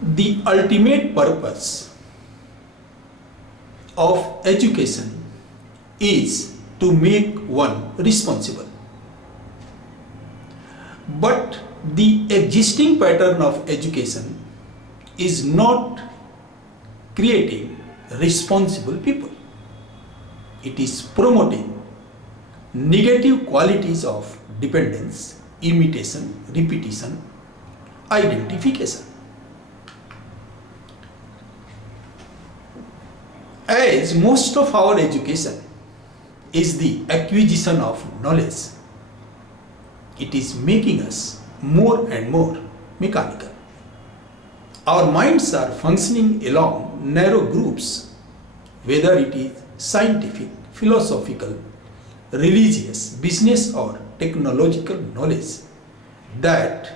The ultimate purpose of education is to make one responsible. But the existing pattern of education is not creating responsible people. It is promoting negative qualities of dependence, imitation, repetition, identification. As most of our education is the acquisition of knowledge, it is making us more and more mechanical. Our minds are functioning along narrow groups, whether it is scientific, philosophical, religious, business, or technological knowledge that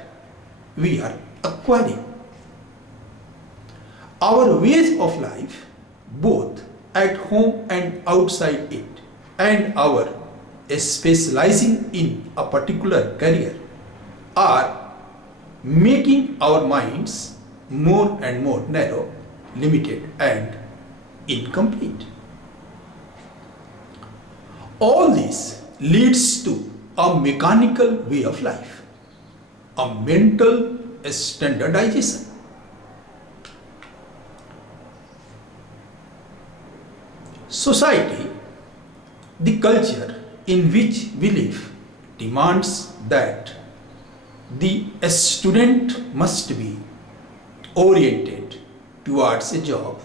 we are acquiring. Our ways of life, both at home and outside it, and our specializing in a particular career are making our minds more and more narrow, limited, and incomplete. All this leads to a mechanical way of life, a mental standardization. Society, the culture in which we live, demands that the student must be oriented towards a job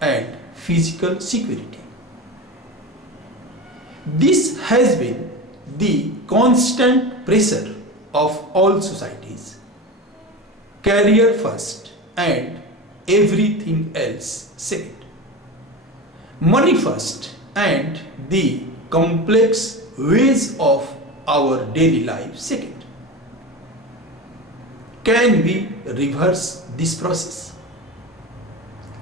and physical security. This has been the constant pressure of all societies. Career first and everything else second. Money first and the complex ways of our daily life second. Can we reverse this process?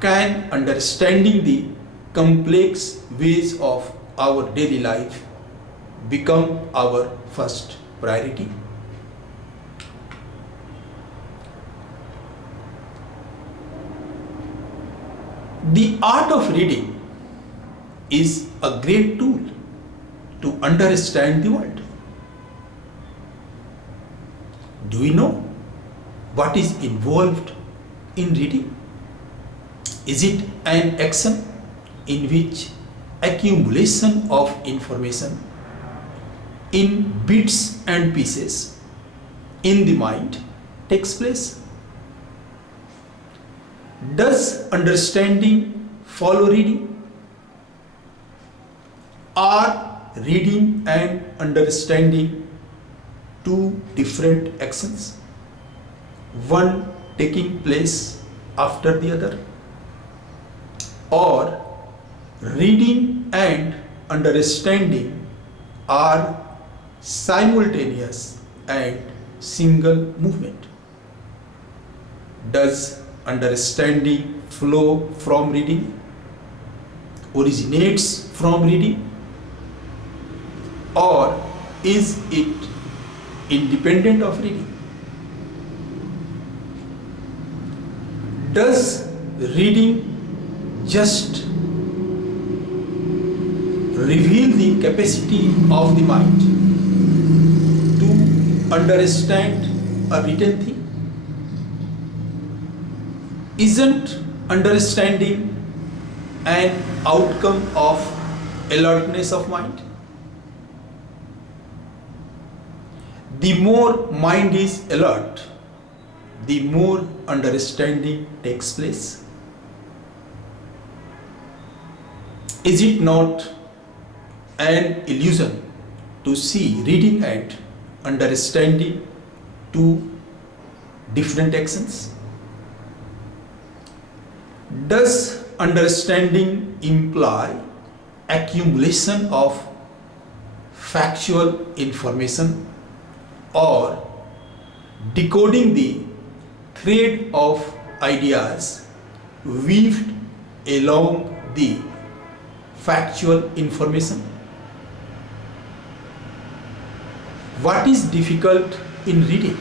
Can understanding the complex ways of our daily life become our first priority? The art of reading is a great tool to understand the world. Do we know what is involved in reading? Is it an action in which accumulation of information in bits and pieces in the mind takes place? Does understanding follow reading? Are reading and understanding two different actions, one taking place after the other? Or reading and understanding are simultaneous and single movement? Does understanding flow from reading, originates from reading, or is it independent of reading? Does reading just reveal the capacity of the mind to understand a written thing? Isn't understanding an outcome of alertness of mind? The more mind is alert, the more understanding takes place. Is it not an illusion to see reading and understanding two different actions? Does understanding imply accumulation of factual information or decoding the thread of ideas weaved along the factual information? What is difficult in reading?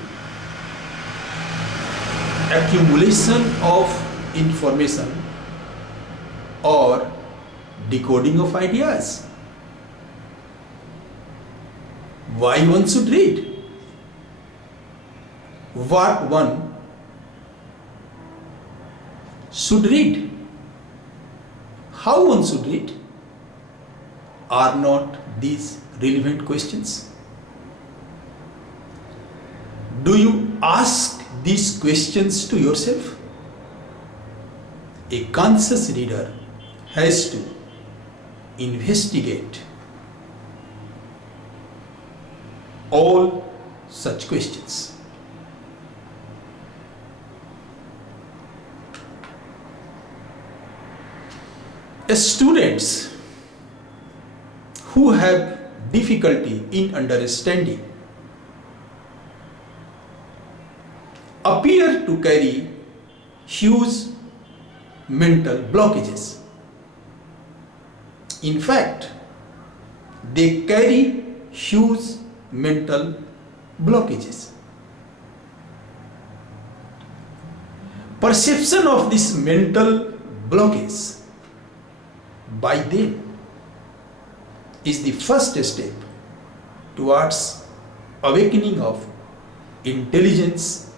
accumulation of information or decoding of ideas. Why one should read? What one should read? How one should read? Are not these relevant questions? Do you ask these questions to yourself? A conscious reader has to investigate all such questions. Students who have difficulty in understanding appear to carry huge mental blockages. In fact, they carry huge mental blockages. Perception of this mental blockage by them is the first step towards awakening of intelligence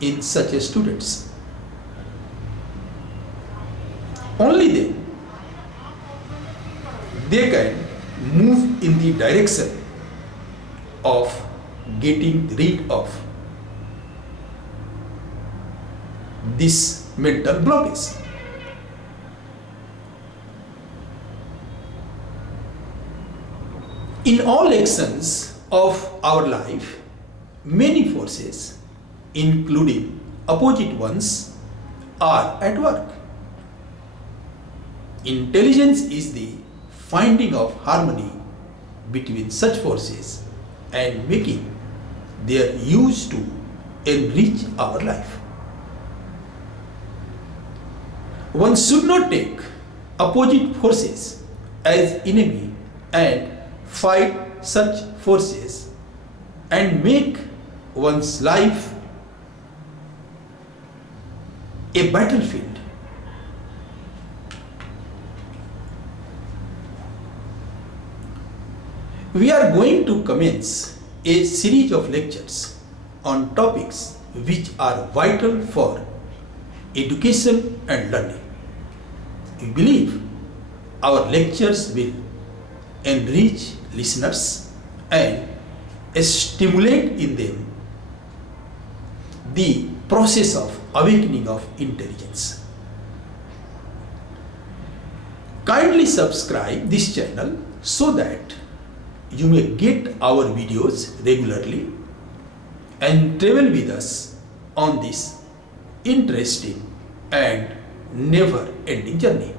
in such students. Only then they can move in the direction of getting rid of this mental blockage. In all actions of our life, many forces, including opposite ones, are at work. Intelligence is the finding of harmony between such forces and making their use to enrich our life. One should not take opposite forces as enemy and fight such forces and make one's life a battlefield. We are going to commence a series of lectures on topics which are vital for education and learning. We believe our lectures will enrich listeners and stimulate in them the process of awakening of intelligence. Kindly subscribe this channel so that you may get our videos regularly and travel with us on this interesting and never-ending journey.